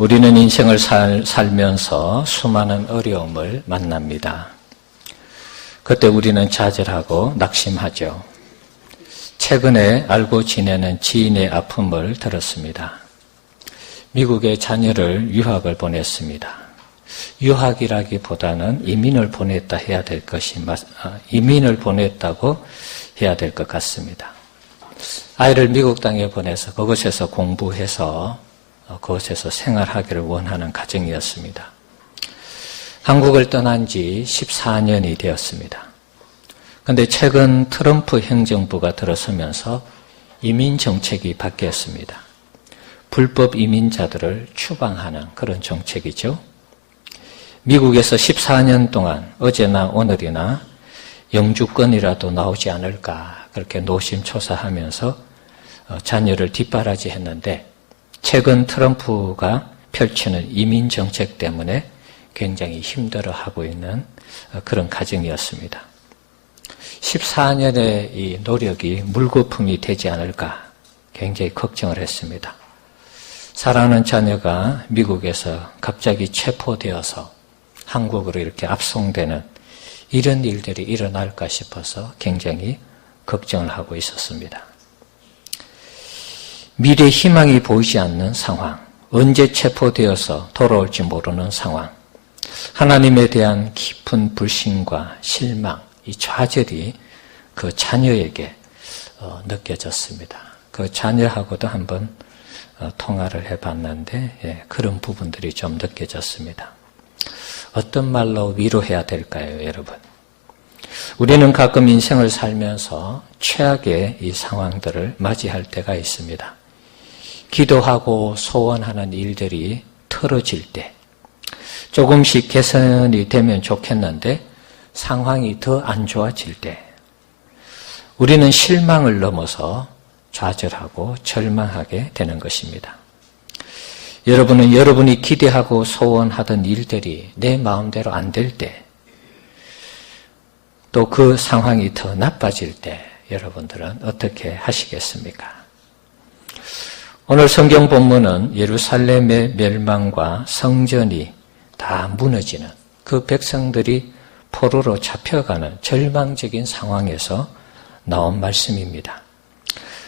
우리는 인생을 살면서 수많은 어려움을 만납니다. 그때 우리는 좌절하고 낙심하죠. 최근에 알고 지내는 지인의 아픔을 들었습니다. 미국에 자녀를 유학을 보냈습니다. 유학이라기보다는 이민을 보냈다 해야 될 이민을 보냈다고 해야 될 것 같습니다. 아이를 미국 땅에 보내서 그곳에서 공부해서 그곳에서 생활하기를 원하는 가정이었습니다. 한국을 떠난 지 14년이 되었습니다. 그런데 최근 트럼프 행정부가 들어서면서 이민 정책이 바뀌었습니다. 불법 이민자들을 추방하는 그런 정책이죠. 미국에서 14년 동안 어제나 오늘이나 영주권이라도 나오지 않을까 그렇게 노심초사하면서 자녀를 뒷바라지했는데 최근 트럼프가 펼치는 이민 정책 때문에 굉장히 힘들어하고 있는 그런 가정이었습니다. 14년의 이 노력이 물거품이 되지 않을까 굉장히 걱정을 했습니다. 사랑하는 자녀가 미국에서 갑자기 체포되어서 한국으로 이렇게 압송되는 이런 일들이 일어날까 싶어서 굉장히 걱정을 하고 있었습니다. 미래 희망이 보이지 않는 상황, 언제 체포되어서 돌아올지 모르는 상황, 하나님에 대한 깊은 불신과 실망, 이 좌절이 그 자녀에게 느껴졌습니다. 그 자녀하고도 한번 통화를 해봤는데 그런 부분들이 좀 느껴졌습니다. 어떤 말로 위로해야 될까요, 여러분? 우리는 가끔 인생을 살면서 최악의 이 상황들을 맞이할 때가 있습니다. 기도하고 소원하는 일들이 틀어질 때, 조금씩 개선이 되면 좋겠는데 상황이 더 안 좋아질 때, 우리는 실망을 넘어서 좌절하고 절망하게 되는 것입니다. 여러분은 여러분이 기대하고 소원하던 일들이 내 마음대로 안 될 때, 또 그 상황이 더 나빠질 때 여러분들은 어떻게 하시겠습니까? 오늘 성경 본문은 예루살렘의 멸망과 성전이 다 무너지는 그 백성들이 포로로 잡혀가는 절망적인 상황에서 나온 말씀입니다.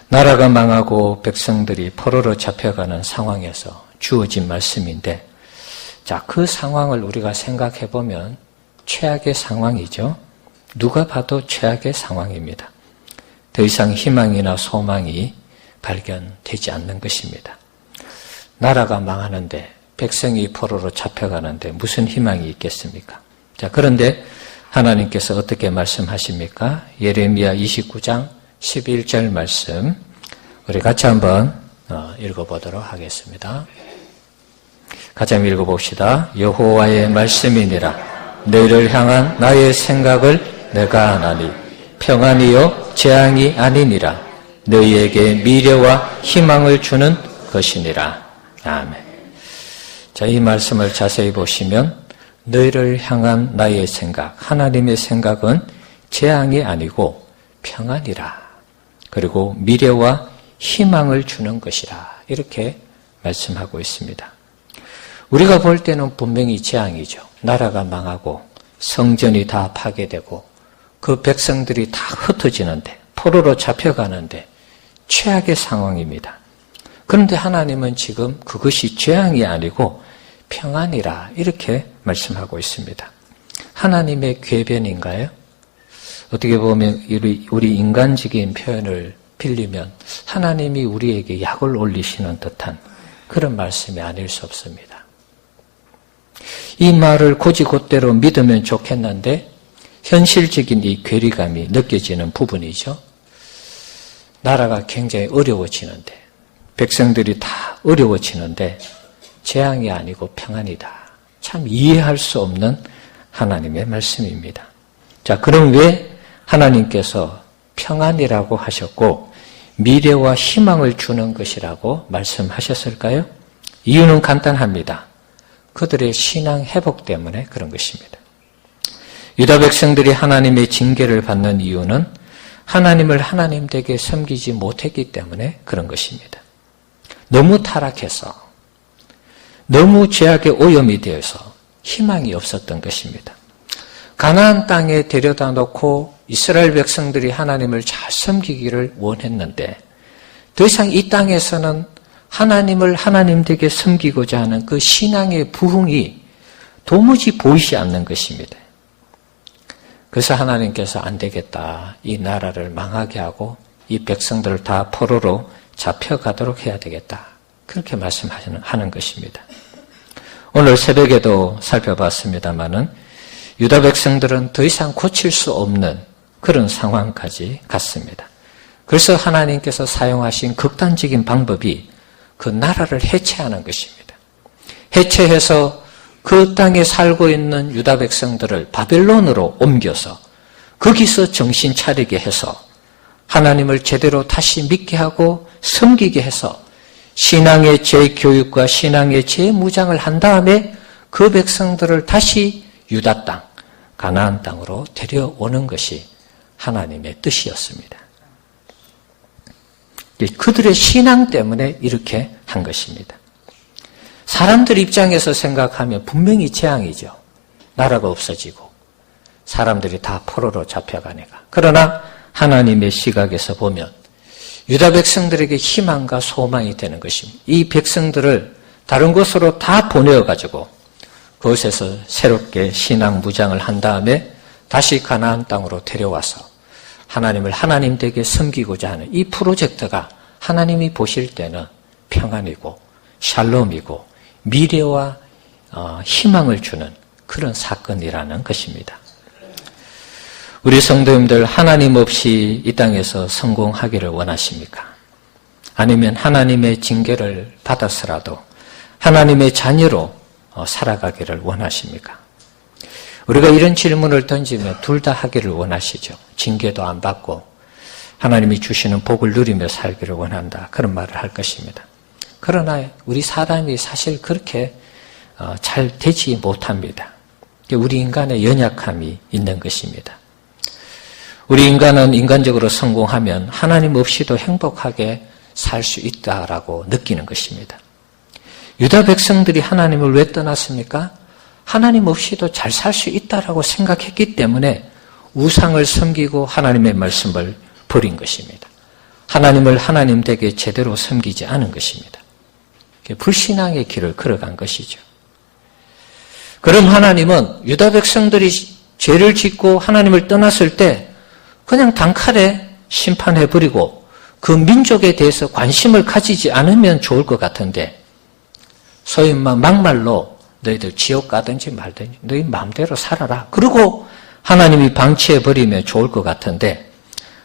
나라가 망하고 백성들이 포로로 잡혀가는 상황에서 주어진 말씀인데, 자, 그 상황을 우리가 생각해 보면 최악의 상황이죠. 누가 봐도 최악의 상황입니다. 더 이상 희망이나 소망이 발견되지 않는 것입니다. 나라가 망하는데, 백성이 포로로 잡혀가는데 무슨 희망이 있겠습니까? 자, 그런데 하나님께서 어떻게 말씀하십니까? 예레미야 29장 11절 말씀 우리 같이 한번 읽어보도록 하겠습니다. 같이 한번 읽어봅시다. 여호와의 말씀이니라. 너희를 향한 나의 생각을 내가 아나니 평안이요 재앙이 아니니라. 너희에게 미래와 희망을 주는 것이니라. 아멘. 자, 이 말씀을 자세히 보시면 너희를 향한 나의 생각, 하나님의 생각은 재앙이 아니고 평안이라. 그리고 미래와 희망을 주는 것이라. 이렇게 말씀하고 있습니다. 우리가 볼 때는 분명히 재앙이죠. 나라가 망하고 성전이 다 파괴되고 그 백성들이 다 흩어지는데, 포로로 잡혀가는데 최악의 상황입니다. 그런데 하나님은 지금 그것이 재앙이 아니고 평안이라 이렇게 말씀하고 있습니다. 하나님의 궤변인가요? 어떻게 보면 우리 인간적인 표현을 빌리면 하나님이 우리에게 약을 올리시는 듯한 그런 말씀이 아닐 수 없습니다. 이 말을 곧이곧대로 믿으면 좋겠는데 현실적인 이 괴리감이 느껴지는 부분이죠. 나라가 굉장히 어려워지는데, 백성들이 다 어려워지는데 재앙이 아니고 평안이다. 참 이해할 수 없는 하나님의 말씀입니다. 자, 그럼 왜 하나님께서 평안이라고 하셨고 미래와 희망을 주는 것이라고 말씀하셨을까요? 이유는 간단합니다. 그들의 신앙 회복 때문에 그런 것입니다. 유다 백성들이 하나님의 징계를 받는 이유는 하나님을 하나님 되게 섬기지 못했기 때문에 그런 것입니다. 너무 타락해서 너무 죄악의 오염이 되어서 희망이 없었던 것입니다. 가나안 땅에 데려다 놓고 이스라엘 백성들이 하나님을 잘 섬기기를 원했는데 더 이상 이 땅에서는 하나님을 하나님 되게 섬기고자 하는 그 신앙의 부흥이 도무지 보이지 않는 것입니다. 그래서 하나님께서 안 되겠다. 이 나라를 망하게 하고 이 백성들을 다 포로로 잡혀가도록 해야 되겠다. 그렇게 말씀하는 것입니다. 오늘 새벽에도 살펴봤습니다마는 유다 백성들은 더 이상 고칠 수 없는 그런 상황까지 갔습니다. 그래서 하나님께서 사용하신 극단적인 방법이 그 나라를 해체하는 것입니다. 해체해서 그 땅에 살고 있는 유다 백성들을 바벨론으로 옮겨서 거기서 정신 차리게 해서 하나님을 제대로 다시 믿게 하고 섬기게 해서 신앙의 재교육과 신앙의 재무장을 한 다음에 그 백성들을 다시 유다 땅, 가나안 땅으로 데려오는 것이 하나님의 뜻이었습니다. 그들의 신앙 때문에 이렇게 한 것입니다. 사람들 입장에서 생각하면 분명히 재앙이죠. 나라가 없어지고 사람들이 다 포로로 잡혀가니까. 그러나 하나님의 시각에서 보면 유다 백성들에게 희망과 소망이 되는 것입니다. 이 백성들을 다른 곳으로 다 보내어가지고 그곳에서 새롭게 신앙 무장을 한 다음에 다시 가나안 땅으로 데려와서 하나님을 하나님 되게 섬기고자 하는 이 프로젝트가 하나님이 보실 때는 평안이고 샬롬이고 미래와 희망을 주는 그런 사건이라는 것입니다. 우리 성도님들 하나님 없이 이 땅에서 성공하기를 원하십니까? 아니면 하나님의 징계를 받아서라도 하나님의 자녀로 살아가기를 원하십니까? 우리가 이런 질문을 던지면 둘 다 하기를 원하시죠. 징계도 안 받고 하나님이 주시는 복을 누리며 살기를 원한다. 그런 말을 할 것입니다. 그러나 우리 사람이 사실 그렇게 잘 되지 못합니다. 우리 인간의 연약함이 있는 것입니다. 우리 인간은 인간적으로 성공하면 하나님 없이도 행복하게 살 수 있다라고 느끼는 것입니다. 유다 백성들이 하나님을 왜 떠났습니까? 하나님 없이도 잘 살 수 있다라고 생각했기 때문에 우상을 섬기고 하나님의 말씀을 버린 것입니다. 하나님을 하나님 되게 제대로 섬기지 않은 것입니다. 불신앙의 길을 걸어간 것이죠. 그럼 하나님은 유다 백성들이 죄를 짓고 하나님을 떠났을 때 그냥 단칼에 심판해버리고 그 민족에 대해서 관심을 가지지 않으면 좋을 것 같은데 소위 막말로 너희들 지옥 가든지 말든지 너희 마음대로 살아라. 그리고 하나님이 방치해버리면 좋을 것 같은데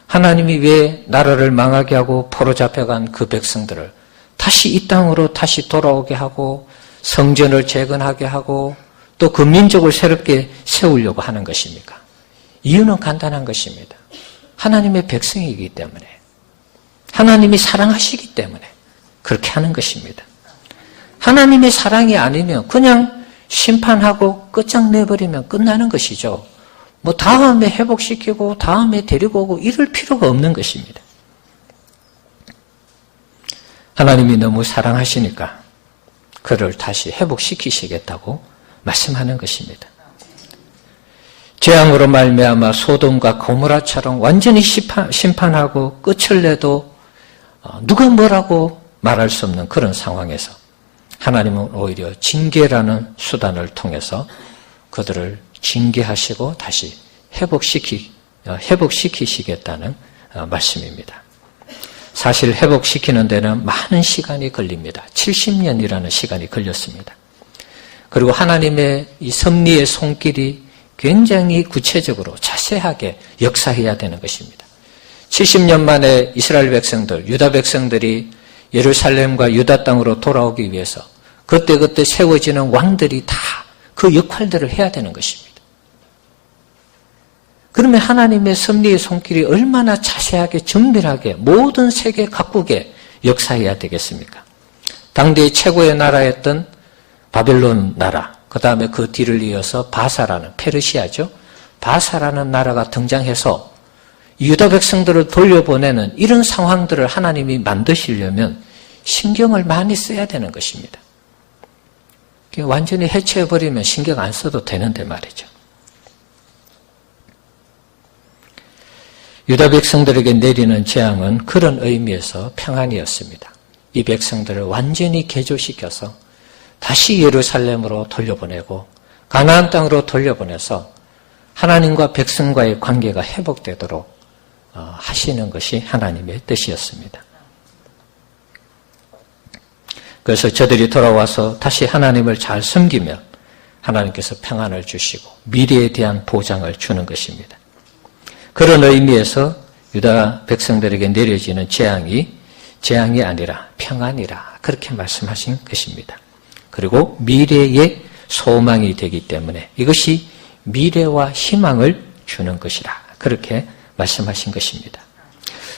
하나님이 왜 나라를 망하게 하고 포로 잡혀간 그 백성들을 다시 이 땅으로 다시 돌아오게 하고 성전을 재건하게 하고 또 그 민족을 새롭게 세우려고 하는 것입니까? 이유는 간단한 것입니다. 하나님의 백성이기 때문에 하나님이 사랑하시기 때문에 그렇게 하는 것입니다. 하나님의 사랑이 아니면 그냥 심판하고 끝장내버리면 끝나는 것이죠. 다음에 회복시키고 다음에 데리고 오고 이럴 필요가 없는 것입니다. 하나님이 너무 사랑하시니까 그를 다시 회복시키시겠다고 말씀하는 것입니다. 재앙으로 말미암아 소돔과 고모라처럼 완전히 심판하고 끝을 내도 누가 뭐라고 말할 수 없는 그런 상황에서 하나님은 오히려 징계라는 수단을 통해서 그들을 징계하시고 다시 회복시키시겠다는 말씀입니다. 사실 회복시키는 데는 많은 시간이 걸립니다. 70년이라는 시간이 걸렸습니다. 그리고 하나님의 이 섭리의 손길이 굉장히 구체적으로 자세하게 역사해야 되는 것입니다. 70년 만에 이스라엘 백성들, 유다 백성들이 예루살렘과 유다 땅으로 돌아오기 위해서 그때그때 세워지는 왕들이 다 그 역할들을 해야 되는 것입니다. 그러면 하나님의 섭리의 손길이 얼마나 자세하게 정밀하게 모든 세계 각국에 역사해야 되겠습니까? 당대의 최고의 나라였던 바벨론 나라, 그 다음에 그 뒤를 이어서 바사라는 페르시아죠. 바사라는 나라가 등장해서 유다 백성들을 돌려보내는 이런 상황들을 하나님이 만드시려면 신경을 많이 써야 되는 것입니다. 완전히 해체해버리면 신경 안 써도 되는데 말이죠. 유다 백성들에게 내리는 재앙은 그런 의미에서 평안이었습니다. 이 백성들을 완전히 개조시켜서 다시 예루살렘으로 돌려보내고 가나안 땅으로 돌려보내서 하나님과 백성과의 관계가 회복되도록 하시는 것이 하나님의 뜻이었습니다. 그래서 저들이 돌아와서 다시 하나님을 잘 섬기면 하나님께서 평안을 주시고 미래에 대한 보장을 주는 것입니다. 그런 의미에서 유다 백성들에게 내려지는 재앙이 아니라 평안이라 그렇게 말씀하신 것입니다. 그리고 미래의 소망이 되기 때문에 이것이 미래와 희망을 주는 것이라 그렇게 말씀하신 것입니다.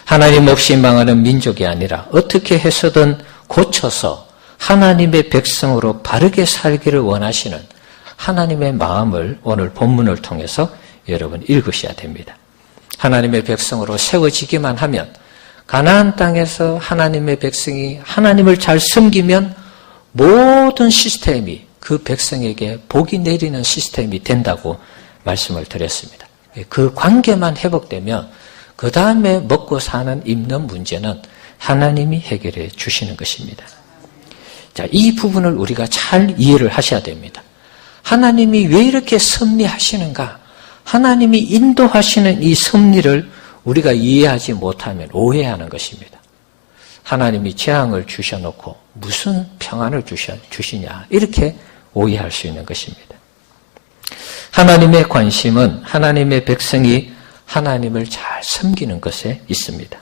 하나님 없이 망하는 민족이 아니라 어떻게 해서든 고쳐서 하나님의 백성으로 바르게 살기를 원하시는 하나님의 마음을 오늘 본문을 통해서 여러분 읽으셔야 됩니다. 하나님의 백성으로 세워지기만 하면 가나안 땅에서 하나님의 백성이 하나님을 잘 섬기면 모든 시스템이 그 백성에게 복이 내리는 시스템이 된다고 말씀을 드렸습니다. 그 관계만 회복되면 그 다음에 먹고 사는 입는 문제는 하나님이 해결해 주시는 것입니다. 자, 이 부분을 우리가 잘 이해를 하셔야 됩니다. 하나님이 왜 이렇게 섭리하시는가? 하나님이 인도하시는 이 섭리를 우리가 이해하지 못하면 오해하는 것입니다. 하나님이 재앙을 주셔놓고 무슨 평안을 주시냐 이렇게 오해할 수 있는 것입니다. 하나님의 관심은 하나님의 백성이 하나님을 잘 섬기는 것에 있습니다.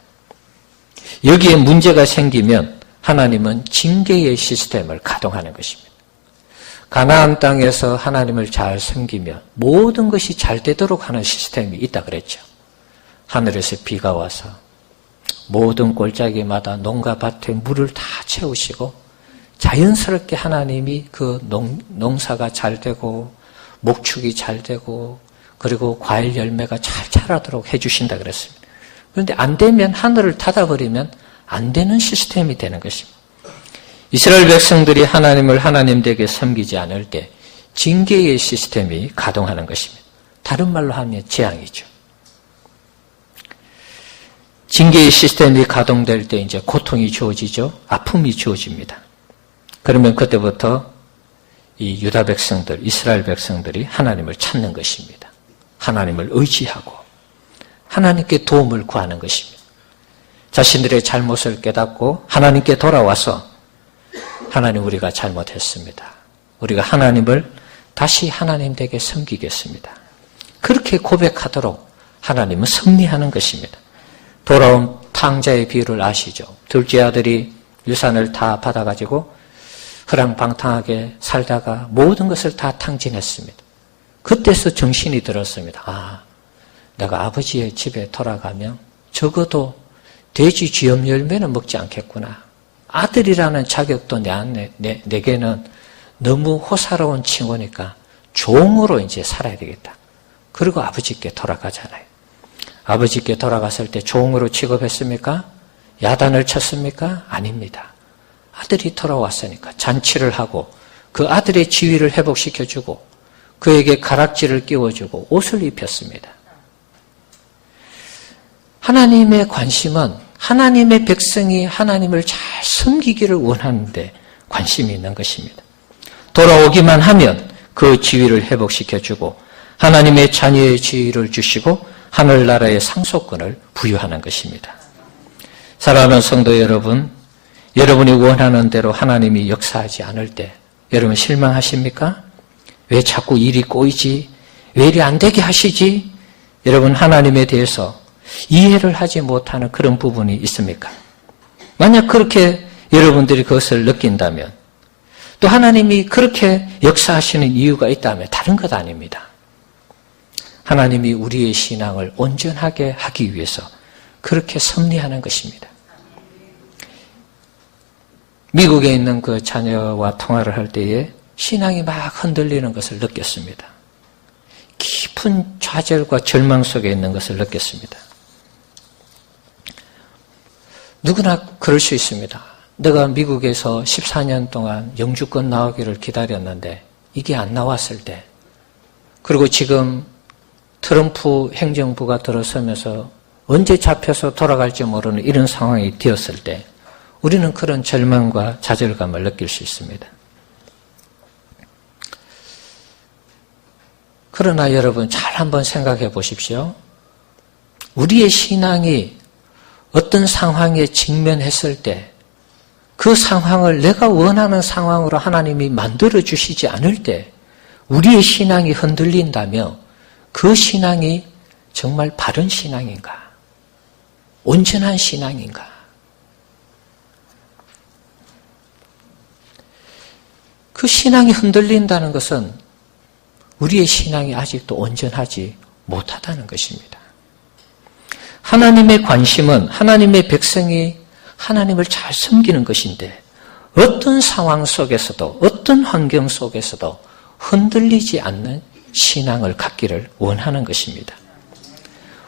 여기에 문제가 생기면 하나님은 징계의 시스템을 가동하는 것입니다. 가나안 땅에서 하나님을 잘 섬기면 모든 것이 잘 되도록 하는 시스템이 있다 그랬죠. 하늘에서 비가 와서 모든 골짜기마다 농가 밭에 물을 다 채우시고 자연스럽게 하나님이 그 농사가 잘 되고 목축이 잘 되고 그리고 과일 열매가 잘 자라도록 해주신다 그랬습니다. 그런데 안 되면 하늘을 닫아버리면 안 되는 시스템이 되는 것입니다. 이스라엘 백성들이 하나님을 하나님되게 섬기지 않을 때 징계의 시스템이 가동하는 것입니다. 다른 말로 하면 재앙이죠. 징계의 시스템이 가동될 때 이제 고통이 주어지죠. 아픔이 주어집니다. 그러면 그때부터 이 유다 백성들, 이스라엘 백성들이 하나님을 찾는 것입니다. 하나님을 의지하고 하나님께 도움을 구하는 것입니다. 자신들의 잘못을 깨닫고 하나님께 돌아와서 하나님 우리가 잘못했습니다. 우리가 하나님을 다시 하나님 되게 섬기겠습니다. 그렇게 고백하도록 하나님은 섭리하는 것입니다. 돌아온 탕자의 비유를 아시죠? 둘째 아들이 유산을 다 받아가지고 허랑방탕하게 살다가 모든 것을 다 탕진했습니다. 그때서 정신이 들었습니다. 아, 내가 아버지의 집에 돌아가면 적어도 돼지 쥐염 열매는 먹지 않겠구나. 아들이라는 자격도 내게는 너무 호사로운 칭호니까 종으로 이제 살아야 되겠다. 그리고 아버지께 돌아가잖아요. 아버지께 돌아갔을 때 종으로 취급했습니까? 야단을 쳤습니까? 아닙니다. 아들이 돌아왔으니까 잔치를 하고 그 아들의 지위를 회복시켜주고 그에게 가락지를 끼워주고 옷을 입혔습니다. 하나님의 관심은 하나님의 백성이 하나님을 잘 섬기기를 원하는데 관심이 있는 것입니다. 돌아오기만 하면 그 지위를 회복시켜주고 하나님의 자녀의 지위를 주시고 하늘나라의 상속권을 부여하는 것입니다. 사랑하는 성도 여러분, 여러분이 원하는 대로 하나님이 역사하지 않을 때 여러분 실망하십니까? 왜 자꾸 일이 꼬이지? 왜 일이 안 되게 하시지? 여러분 하나님에 대해서 이해를 하지 못하는 그런 부분이 있습니까? 만약 그렇게 여러분들이 그것을 느낀다면 또 하나님이 그렇게 역사하시는 이유가 있다면 다른 것 아닙니다. 하나님이 우리의 신앙을 온전하게 하기 위해서 그렇게 섭리하는 것입니다. 미국에 있는 그 자녀와 통화를 할 때에 신앙이 막 흔들리는 것을 느꼈습니다. 깊은 좌절과 절망 속에 있는 것을 느꼈습니다. 누구나 그럴 수 있습니다. 내가 미국에서 14년 동안 영주권 나오기를 기다렸는데 이게 안 나왔을 때, 그리고 지금 트럼프 행정부가 들어서면서 언제 잡혀서 돌아갈지 모르는 이런 상황이 되었을 때 우리는 그런 절망과 좌절감을 느낄 수 있습니다. 그러나 여러분 잘 한번 생각해 보십시오. 우리의 신앙이 어떤 상황에 직면했을 때 그 상황을 내가 원하는 상황으로 하나님이 만들어 주시지 않을 때 우리의 신앙이 흔들린다며 그 신앙이 정말 바른 신앙인가? 온전한 신앙인가? 그 신앙이 흔들린다는 것은 우리의 신앙이 아직도 온전하지 못하다는 것입니다. 하나님의 관심은 하나님의 백성이 하나님을 잘 섬기는 것인데 어떤 상황 속에서도 어떤 환경 속에서도 흔들리지 않는 신앙을 갖기를 원하는 것입니다.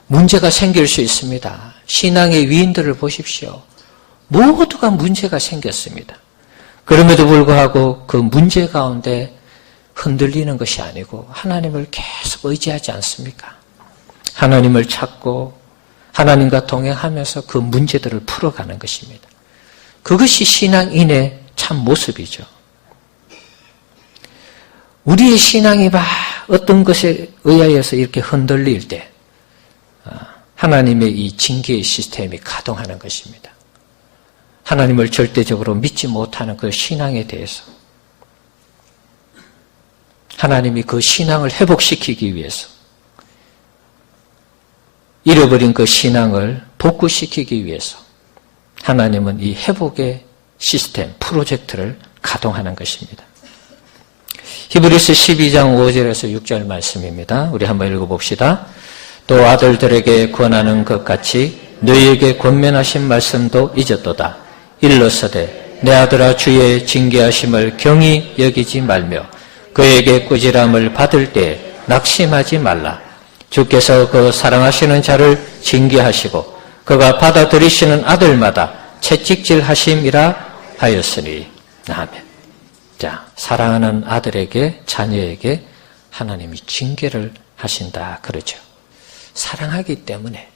문제가 생길 수 있습니다. 신앙의 위인들을 보십시오. 모두가 문제가 생겼습니다. 그럼에도 불구하고 그 문제 가운데 흔들리는 것이 아니고 하나님을 계속 의지하지 않습니까? 하나님을 찾고 하나님과 동행하면서 그 문제들을 풀어가는 것입니다. 그것이 신앙인의 참 모습이죠. 우리의 신앙이 막 어떤 것에 의하여서 이렇게 흔들릴 때 하나님의 이 징계의 시스템이 가동하는 것입니다. 하나님을 절대적으로 믿지 못하는 그 신앙에 대해서 하나님이 그 신앙을 회복시키기 위해서 잃어버린 그 신앙을 복구시키기 위해서 하나님은 이 회복의 시스템, 프로젝트를 가동하는 것입니다. 히브리서 12장 5절에서 6절 말씀입니다. 우리 한번 읽어봅시다. 또 아들들에게 권하는 것 같이 너희에게 권면하신 말씀도 잊었도다. 일러서되 내 아들아 주의 징계하심을 경히 여기지 말며 그에게 꾸지람을 받을 때 낙심하지 말라. 주께서 그 사랑하시는 자를 징계하시고 그가 받아들이시는 아들마다 채찍질 하심이라 하였으니. 아멘. 자, 사랑하는 아들에게, 자녀에게 하나님이 징계를 하신다 그러죠. 사랑하기 때문에,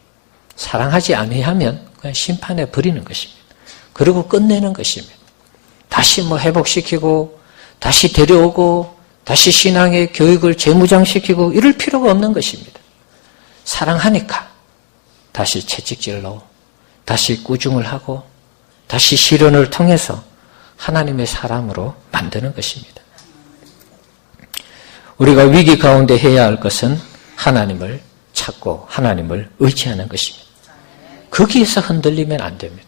사랑하지 아니하면 그냥 심판해 버리는 것입니다. 그리고 끝내는 것입니다. 다시 회복시키고 다시 데려오고 다시 신앙의 교육을 재무장시키고 이럴 필요가 없는 것입니다. 사랑하니까 다시 채찍질로 다시 꾸중을 하고 다시 시련을 통해서 하나님의 사람으로 만드는 것입니다. 우리가 위기 가운데 해야 할 것은 하나님을 찾고 하나님을 의지하는 것입니다. 거기에서 흔들리면 안 됩니다.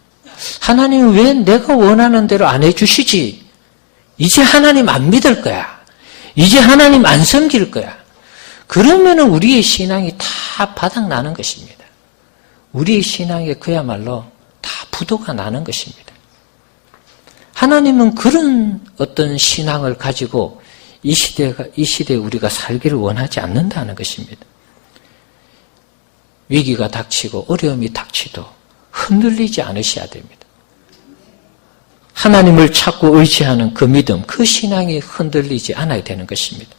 하나님 왜 내가 원하는 대로 안 해주시지? 이제 하나님 안 믿을 거야. 이제 하나님 안 섬길 거야. 그러면 우리의 신앙이 다 바닥나는 것입니다. 우리의 신앙에 그야말로 다 부도가 나는 것입니다. 하나님은 그런 어떤 신앙을 가지고 이 시대에 우리가 살기를 원하지 않는다는 것입니다. 위기가 닥치고 어려움이 닥치도 흔들리지 않으셔야 됩니다. 하나님을 찾고 의지하는 그 믿음, 그 신앙이 흔들리지 않아야 되는 것입니다.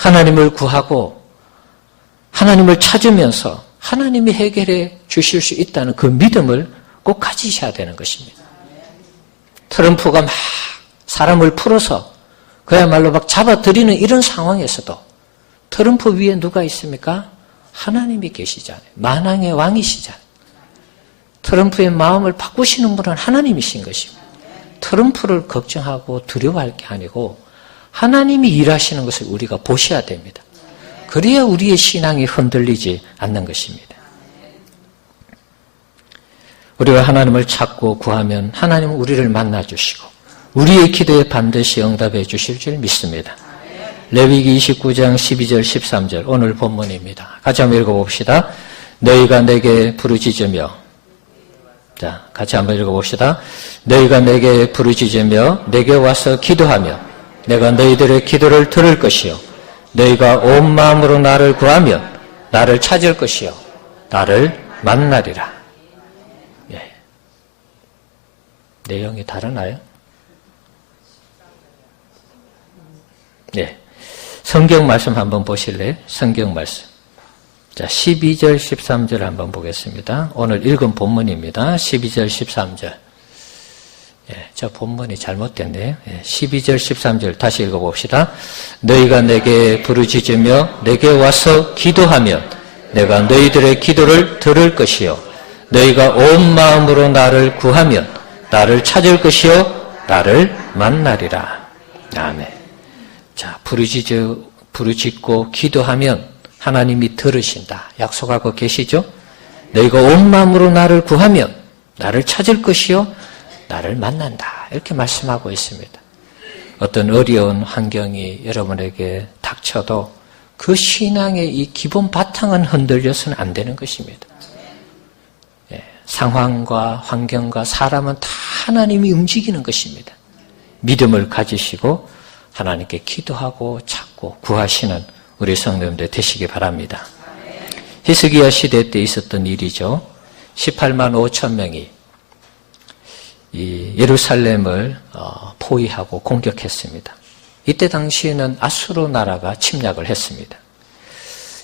하나님을 구하고 하나님을 찾으면서 하나님이 해결해 주실 수 있다는 그 믿음을 꼭 가지셔야 되는 것입니다. 트럼프가 막 사람을 풀어서 그야말로 막 잡아들이는 이런 상황에서도 트럼프 위에 누가 있습니까? 하나님이 계시잖아요. 만왕의 왕이시잖아요. 트럼프의 마음을 바꾸시는 분은 하나님이신 것입니다. 트럼프를 걱정하고 두려워할 게 아니고 하나님이 일하시는 것을 우리가 보셔야 됩니다. 그래야 우리의 신앙이 흔들리지 않는 것입니다. 우리가 하나님을 찾고 구하면 하나님은 우리를 만나주시고 우리의 기도에 반드시 응답해 주실 줄 믿습니다. 레위기 29장 12절 13절 오늘 본문입니다. 같이 한번 읽어봅시다. 너희가 내게 부르짖으며 자, 같이 한번 읽어봅시다. 너희가 내게 부르짖으며 내게 와서 기도하며 내가 너희들의 기도를 들을 것이요 너희가 온 마음으로 나를 구하면 나를 찾을 것이요 나를 만나리라. 예. 내용이 다르나요? 네. 성경 말씀 한번 보실래요? 성경 말씀. 자, 12절, 13절 한번 보겠습니다. 오늘 읽은 본문입니다. 12절, 13절. 예, 저 본문이 잘못됐네요. 12절, 13절 다시 읽어봅시다. 너희가 내게 부르짖으며 내게 와서 기도하면 내가 너희들의 기도를 들을 것이요. 너희가 온 마음으로 나를 구하면 나를 찾을 것이요. 나를 만나리라. 아멘. 자, 부르짖고 기도하면 하나님이 들으신다. 약속하고 계시죠? 너희가 온 마음으로 나를 구하면 나를 찾을 것이요. 나를 만난다. 이렇게 말씀하고 있습니다. 어떤 어려운 환경이 여러분에게 닥쳐도 그 신앙의 이 기본 바탕은 흔들려서는 안 되는 것입니다. 예, 상황과 환경과 사람은 다 하나님이 움직이는 것입니다. 믿음을 가지시고 하나님께 기도하고 찾고 구하시는 우리 성도님들 되시기 바랍니다. 히스기야 시대 때 있었던 일이죠. 18만 5천 명이 이 예루살렘을 포위하고 공격했습니다. 이때 당시에는 아수르 나라가 침략을 했습니다.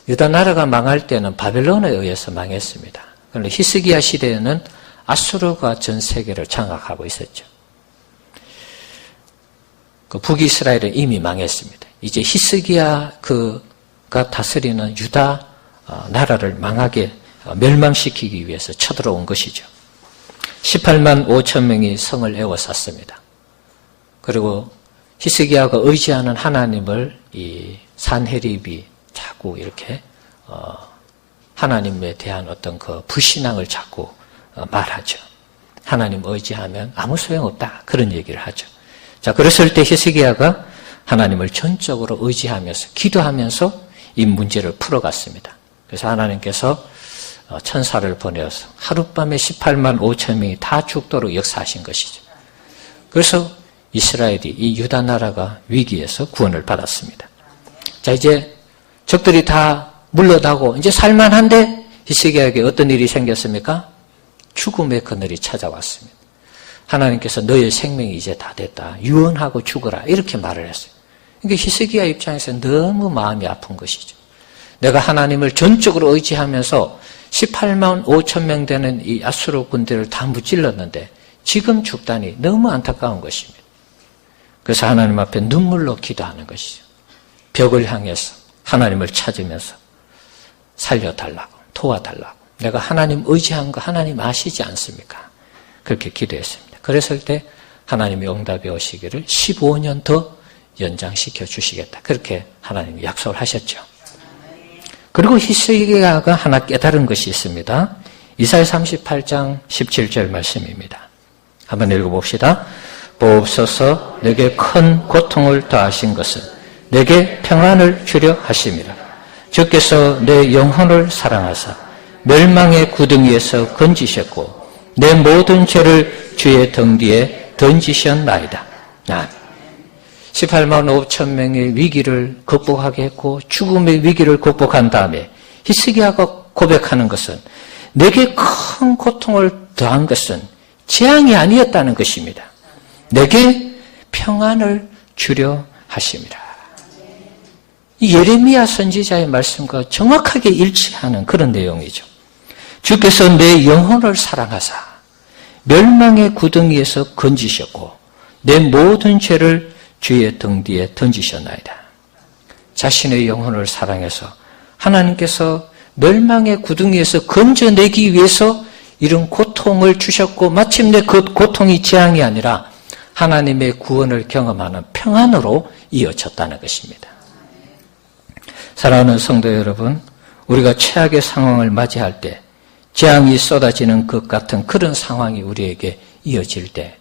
유다 나라가 망할 때는 바벨론에 의해서 망했습니다. 그런데 히스기야 시대에는 아수르가 전 세계를 장악하고 있었죠. 그 북이스라엘은 이미 망했습니다. 이제 히스기야가 다스리는 유다 나라를 망하게 멸망시키기 위해서 쳐들어온 것이죠. 18만 5천 명이 성을 에워쌌습니다. 그리고 히스기야가 의지하는 하나님을 이 산헤립이 자꾸 이렇게 하나님에 대한 어떤 그 불신앙을 자꾸 말하죠. 하나님 의지하면 아무 소용없다. 그런 얘기를 하죠. 자, 그랬을 때 히스기야가 하나님을 전적으로 의지하면서 기도하면서 이 문제를 풀어갔습니다. 그래서 하나님께서 천사를 보내어서 하룻밤에 18만 5천 명이 다 죽도록 역사하신 것이죠. 그래서 이스라엘이 이 유다 나라가 위기에서 구원을 받았습니다. 자, 이제 적들이 다 물러나고 이제 살만한데 히스기야에게 어떤 일이 생겼습니까? 죽음의 그늘이 찾아왔습니다. 하나님께서 너의 생명이 이제 다 됐다. 유언하고 죽어라. 이렇게 말을 했어요. 그러니까 히스기야 입장에서 너무 마음이 아픈 것이죠. 내가 하나님을 전적으로 의지하면서 18만 5천 명 되는 이 아수르 군대를 다 무찔렀는데 지금 죽다니 너무 안타까운 것입니다. 그래서 하나님 앞에 눈물로 기도하는 것이죠. 벽을 향해서 하나님을 찾으면서 살려달라고, 도와달라고. 내가 하나님 의지한 거 하나님 아시지 않습니까? 그렇게 기도했습니다. 그랬을 때 하나님이 응답해 오시기를 15년 더 연장시켜 주시겠다. 그렇게 하나님이 약속을 하셨죠. 그리고 히스기야가 하나 깨달은 것이 있습니다. 이사야 38장 17절 말씀입니다. 한번 읽어봅시다. 보옵소서 내게 큰 고통을 더하신 것은 내게 평안을 주려 하심이라. 주께서 내 영혼을 사랑하사 멸망의 구덩이에서 건지셨고 내 모든 죄를 주의 등 뒤에 던지셨나이다. 18만 5천 명의 위기를 극복하게 했고 죽음의 위기를 극복한 다음에 히스기야가 고백하는 것은 내게 큰 고통을 더한 것은 재앙이 아니었다는 것입니다. 내게 평안을 주려 하심이라. 이 예레미야 선지자의 말씀과 정확하게 일치하는 그런 내용이죠. 주께서 내 영혼을 사랑하사 멸망의 구덩이에서 건지셨고 내 모든 죄를 주의 등 뒤에 던지셨나이다. 자신의 영혼을 사랑해서 하나님께서 멸망의 구덩이에서 건져내기 위해서 이런 고통을 주셨고 마침내 그 고통이 재앙이 아니라 하나님의 구원을 경험하는 평안으로 이어졌다는 것입니다. 사랑하는 성도 여러분, 우리가 최악의 상황을 맞이할 때 재앙이 쏟아지는 것 같은 그런 상황이 우리에게 이어질 때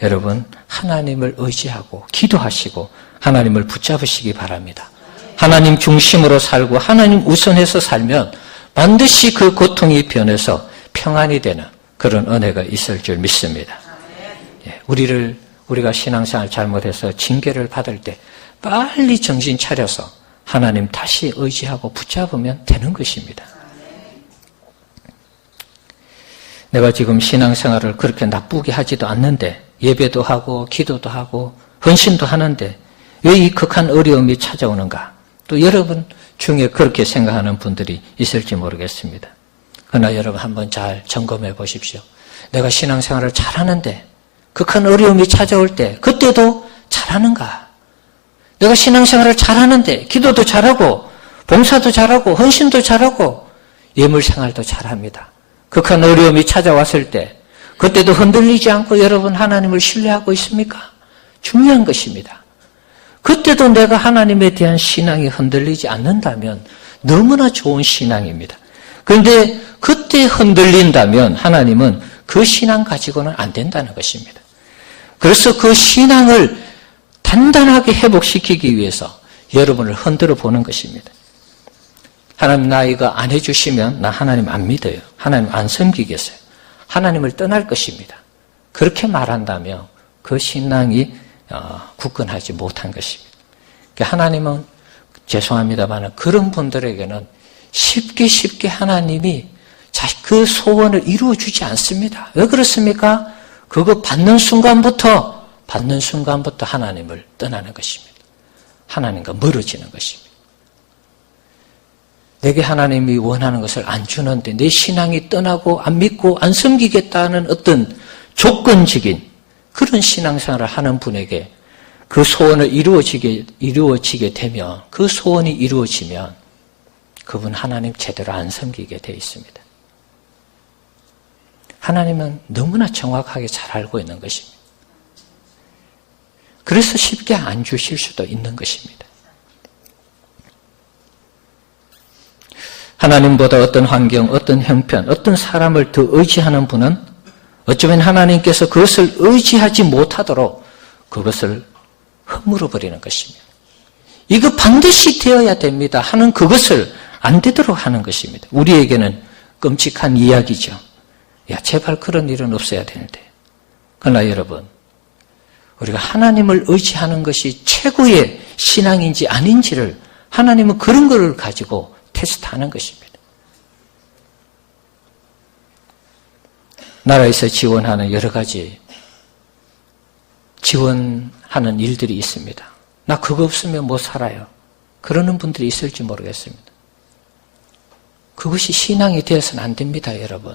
여러분 하나님을 의지하고 기도하시고 하나님을 붙잡으시기 바랍니다. 하나님 중심으로 살고 하나님 우선해서 살면 반드시 그 고통이 변해서 평안이 되는 그런 은혜가 있을 줄 믿습니다. 우리가 신앙생활 잘못해서 징계를 받을 때 빨리 정신 차려서 하나님 다시 의지하고 붙잡으면 되는 것입니다. 내가 지금 신앙생활을 그렇게 나쁘게 하지도 않는데 예배도 하고 기도도 하고 헌신도 하는데 왜 이 극한 어려움이 찾아오는가? 또 여러분 중에 그렇게 생각하는 분들이 있을지 모르겠습니다. 그러나 여러분 한번 잘 점검해 보십시오. 내가 신앙생활을 잘하는데 극한 어려움이 찾아올 때 그때도 잘하는가? 내가 신앙생활을 잘하는데 기도도 잘하고 봉사도 잘하고 헌신도 잘하고 예물생활도 잘합니다. 극한 어려움이 찾아왔을 때 그때도 흔들리지 않고 여러분 하나님을 신뢰하고 있습니까? 중요한 것입니다. 그때도 내가 하나님에 대한 신앙이 흔들리지 않는다면 너무나 좋은 신앙입니다. 그런데 그때 흔들린다면 하나님은 그 신앙 가지고는 안 된다는 것입니다. 그래서 그 신앙을 단단하게 회복시키기 위해서 여러분을 흔들어 보는 것입니다. 하나님 나 이거 안 해주시면 나 하나님 안 믿어요. 하나님 안 섬기겠어요. 하나님을 떠날 것입니다. 그렇게 말한다면 그 신앙이 굳건하지 못한 것입니다. 하나님은 죄송합니다만 그런 분들에게는 쉽게 하나님이 그 소원을 이루어주지 않습니다. 왜 그렇습니까? 그거 받는 순간부터 하나님을 떠나는 것입니다. 하나님과 멀어지는 것입니다. 내게 하나님이 원하는 것을 안 주는데 내 신앙이 떠나고 안 믿고 안 섬기겠다는 어떤 조건적인 그런 신앙생활을 하는 분에게 그 소원을 이루어지게 되면 그 소원이 이루어지면 그분 하나님 제대로 안 섬기게 되어 있습니다. 하나님은 너무나 정확하게 잘 알고 있는 것입니다. 그래서 쉽게 안 주실 수도 있는 것입니다. 하나님보다 어떤 환경, 어떤 형편, 어떤 사람을 더 의지하는 분은 어쩌면 하나님께서 그것을 의지하지 못하도록 그것을 허물어 버리는 것입니다. 이거 반드시 되어야 됩니다 하는 그것을 안 되도록 하는 것입니다. 우리에게는 끔찍한 이야기죠. 야, 제발 그런 일은 없어야 되는데. 그러나 여러분, 우리가 하나님을 의지하는 것이 최고의 신앙인지 아닌지를 하나님은 그런 것을 가지고 테스트하는 것입니다. 나라에서 지원하는 여러 가지 지원하는 일들이 있습니다. 나 그거 없으면 못 살아요. 그러는 분들이 있을지 모르겠습니다. 그것이 신앙이 되어서는 안 됩니다, 여러분.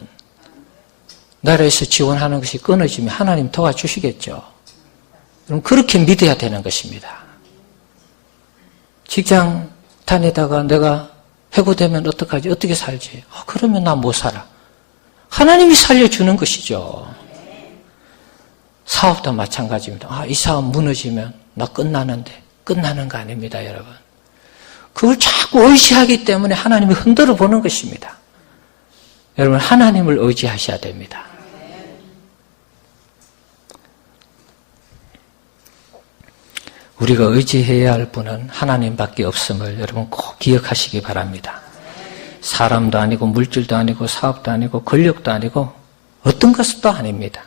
나라에서 지원하는 것이 끊어지면 하나님 도와주시겠죠. 그럼 그렇게 믿어야 되는 것입니다. 직장 다니다가 내가 해고되면 어떡하지? 어떻게 살지? 그러면 나 못 살아. 하나님이 살려주는 것이죠. 사업도 마찬가지입니다. 이 사업 무너지면 나 끝나는데. 끝나는 거 아닙니다, 여러분. 그걸 자꾸 의지하기 때문에 하나님이 흔들어 보는 것입니다. 여러분, 하나님을 의지하셔야 됩니다. 우리가 의지해야 할 분은 하나님밖에 없음을 여러분 꼭 기억하시기 바랍니다. 사람도 아니고 물질도 아니고 사업도 아니고 권력도 아니고 어떤 것도 아닙니다.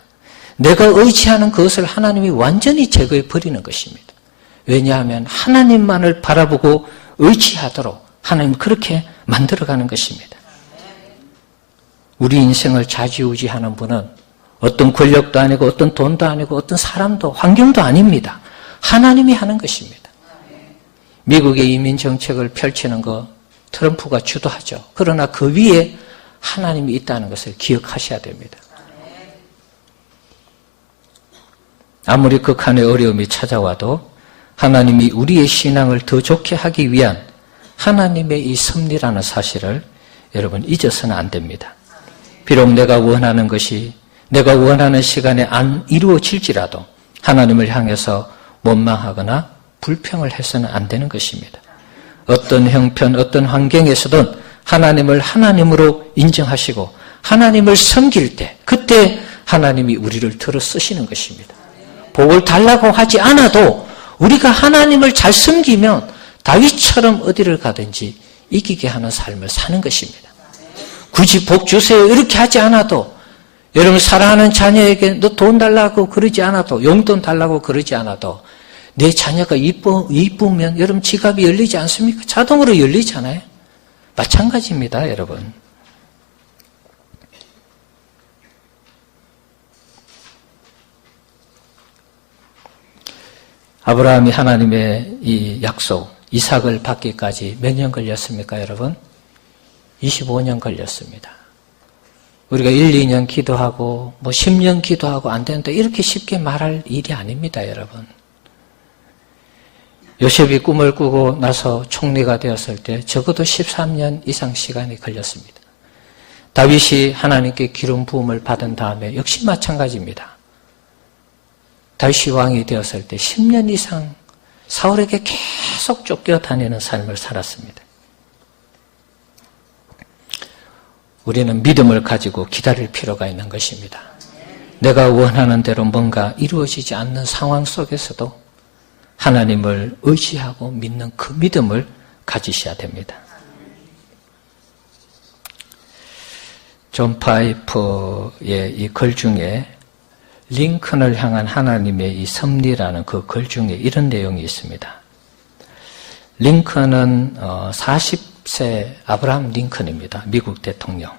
내가 의지하는 그것을 하나님이 완전히 제거해 버리는 것입니다. 왜냐하면 하나님만을 바라보고 의지하도록 하나님은 그렇게 만들어가는 것입니다. 우리 인생을 좌지우지하는 분은 어떤 권력도 아니고 어떤 돈도 아니고 어떤 사람도 환경도 아닙니다. 하나님이 하는 것입니다. 미국의 이민 정책을 펼치는 거 트럼프가 주도하죠. 그러나 그 위에 하나님이 있다는 것을 기억하셔야 됩니다. 아무리 극한의 어려움이 찾아와도 하나님이 우리의 신앙을 더 좋게 하기 위한 하나님의 이 섭리라는 사실을 여러분 잊어서는 안 됩니다. 비록 내가 원하는 것이 내가 원하는 시간에 안 이루어질지라도 하나님을 향해서 원망하거나 불평을 해서는 안 되는 것입니다. 어떤 형편, 어떤 환경에서든 하나님을 하나님으로 인정하시고 하나님을 섬길 때 그때 하나님이 우리를 들어 쓰시는 것입니다. 복을 달라고 하지 않아도 우리가 하나님을 잘 섬기면 다윗처럼 어디를 가든지 이기게 하는 삶을 사는 것입니다. 굳이 복 주세요 이렇게 하지 않아도 여러분 사랑하는 자녀에게 너 돈 달라고 그러지 않아도 용돈 달라고 그러지 않아도 내 자녀가 이쁘면 여러분 지갑이 열리지 않습니까? 자동으로 열리잖아요. 마찬가지입니다, 여러분. 아브라함이 하나님의 이 약속, 이삭을 받기까지 몇 년 걸렸습니까, 여러분? 25년 걸렸습니다. 우리가 1, 2년 기도하고, 10년 기도하고 안 되는데 이렇게 쉽게 말할 일이 아닙니다, 여러분. 요셉이 꿈을 꾸고 나서 총리가 되었을 때 적어도 13년 이상 시간이 걸렸습니다. 다윗이 하나님께 기름 부음을 받은 다음에 역시 마찬가지입니다. 다윗이 왕이 되었을 때 10년 이상 사울에게 계속 쫓겨다니는 삶을 살았습니다. 우리는 믿음을 가지고 기다릴 필요가 있는 것입니다. 내가 원하는 대로 뭔가 이루어지지 않는 상황 속에서도 하나님을 의지하고 믿는 그 믿음을 가지셔야 됩니다. 존 파이퍼의 이 글 중에 링컨을 향한 하나님의 이 섭리라는 그 글 중에 이런 내용이 있습니다. 링컨은 40세 아브라함 링컨입니다. 미국 대통령.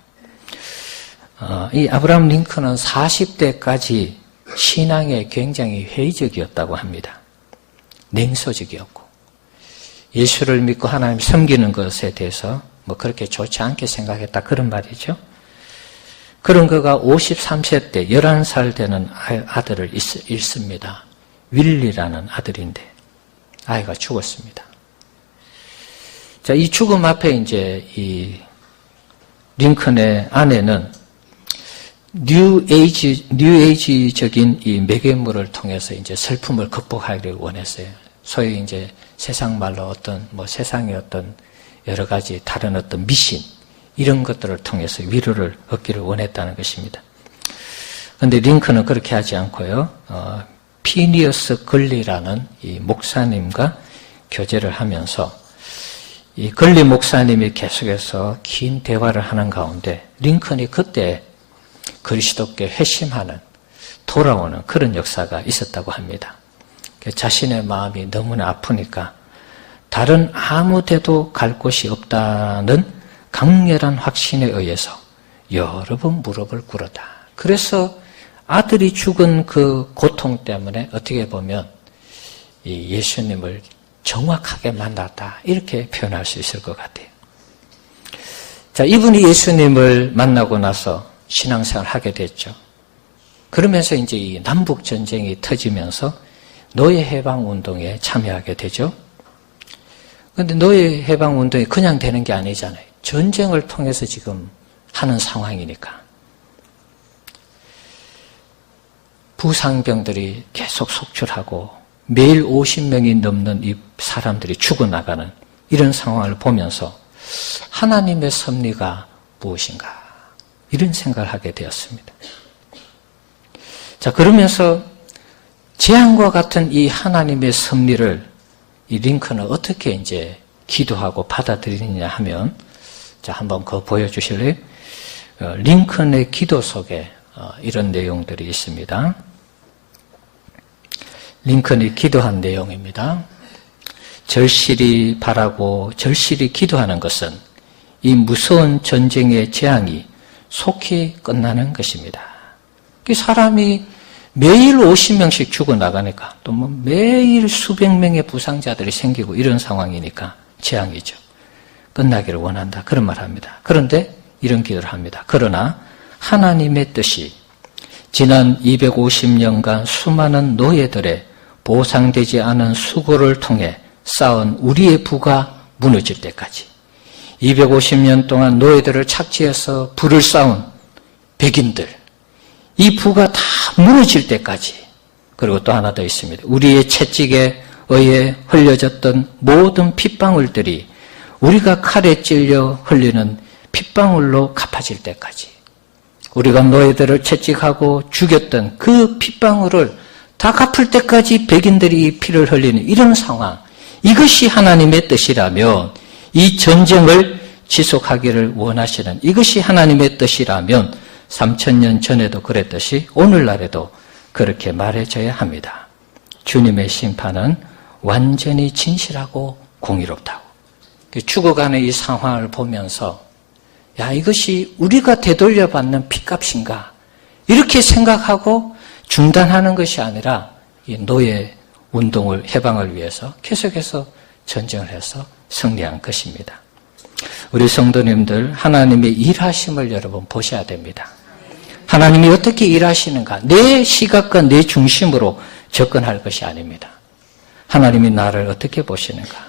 이 아브라함 링컨은 40대까지 신앙에 굉장히 회의적이었다고 합니다. 냉소적이었고 예수를 믿고 하나님 섬기는 것에 대해서 그렇게 좋지 않게 생각했다 그런 말이죠. 그런 그가 53세 때 11살 되는 아들을 잃습니다. 윌리라는 아들인데 아이가 죽었습니다. 자, 이 죽음 앞에 이제 이 링컨의 아내는 뉴에이지적인 이 매개물을 통해서 이제 슬픔을 극복하기를 원했어요. 소위 이제 세상 말로 세상의 어떤 여러 가지 다른 어떤 미신, 이런 것들을 통해서 위로를 얻기를 원했다는 것입니다. 그런데 링컨은 그렇게 하지 않고요, 피니어스 걸리라는 이 목사님과 교제를 하면서 이 걸리 목사님이 계속해서 긴 대화를 하는 가운데 링컨이 그때 그리스도께 회심하는, 돌아오는 그런 역사가 있었다고 합니다. 자신의 마음이 너무나 아프니까 다른 아무 데도 갈 곳이 없다는 강렬한 확신에 의해서 여러 번 무릎을 꿇었다. 그래서 아들이 죽은 그 고통 때문에 어떻게 보면 이 예수님을 정확하게 만났다, 이렇게 표현할 수 있을 것 같아요. 자, 이분이 예수님을 만나고 나서 신앙생활을 하게 됐죠. 그러면서 이제 이 남북 전쟁이 터지면서 노예 해방 운동에 참여하게 되죠. 그런데 노예 해방 운동이 그냥 되는 게 아니잖아요. 전쟁을 통해서 지금 하는 상황이니까. 부상병들이 계속 속출하고 매일 50명이 넘는 이 사람들이 죽어나가는 이런 상황을 보면서 하나님의 섭리가 무엇인가, 이런 생각을 하게 되었습니다. 자, 그러면서 재앙과 같은 이 하나님의 섭리를 이 링컨은 어떻게 이제 기도하고 받아들이느냐 하면, 자, 한번 그거 보여주실래요? 링컨의 기도 속에 이런 내용들이 있습니다. 링컨이 기도한 내용입니다. 절실히 바라고 절실히 기도하는 것은 이 무서운 전쟁의 재앙이 속히 끝나는 것입니다. 사람이 매일 50명씩 죽어나가니까 또 매일 수백 명의 부상자들이 생기고 이런 상황이니까 재앙이죠. 끝나기를 원한다, 그런 말을 합니다. 그런데 이런 기도를 합니다. 그러나 하나님의 뜻이 지난 250년간 수많은 노예들의 보상되지 않은 수고를 통해 쌓은 우리의 부가 무너질 때까지, 250년 동안 노예들을 착취해서 부를 쌓은 백인들, 이 부가 다 무너질 때까지, 그리고 또 하나 더 있습니다. 우리의 채찍에 의해 흘려졌던 모든 핏방울들이 우리가 칼에 찔려 흘리는 핏방울로 갚아질 때까지, 우리가 노예들을 채찍하고 죽였던 그 핏방울을 다 갚을 때까지 백인들이 피를 흘리는 이런 상황, 이것이 하나님의 뜻이라면, 이 전쟁을 지속하기를 원하시는 이것이 하나님의 뜻이라면 3000년 전에도 그랬듯이 오늘날에도 그렇게 말해줘야 합니다. 주님의 심판은 완전히 진실하고 공의롭다고. 죽어가는 이 상황을 보면서, 야, 이것이 우리가 되돌려받는 핏값인가, 이렇게 생각하고 중단하는 것이 아니라 이 노예 운동을, 해방을 위해서 계속해서 전쟁을 해서 승리한 것입니다. 우리 성도님들, 하나님의 일하심을 여러분 보셔야 됩니다. 하나님이 어떻게 일하시는가? 내 시각과 내 중심으로 접근할 것이 아닙니다. 하나님이 나를 어떻게 보시는가?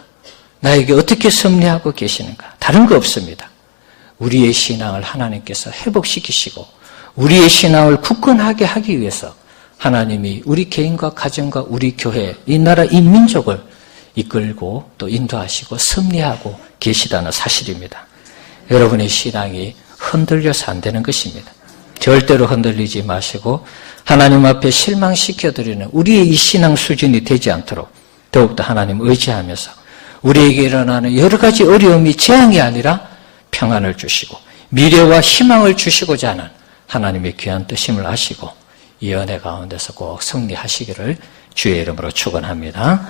나에게 어떻게 섭리하고 계시는가? 다른 거 없습니다. 우리의 신앙을 하나님께서 회복시키시고 우리의 신앙을 굳건하게 하기 위해서 하나님이 우리 개인과 가정과 우리 교회, 이 나라, 이 민족을 이끌고 또 인도하시고 섭리하고 계시다는 사실입니다. 여러분의 신앙이 흔들려서 안 되는 것입니다. 절대로 흔들리지 마시고 하나님 앞에 실망시켜드리는 우리의 이 신앙 수준이 되지 않도록 더욱더 하나님 의지하면서 우리에게 일어나는 여러 가지 어려움이 재앙이 아니라 평안을 주시고 미래와 희망을 주시고자 하는 하나님의 귀한 뜻임을 아시고 이 은혜 가운데서 꼭 승리하시기를 주의 이름으로 축원합니다.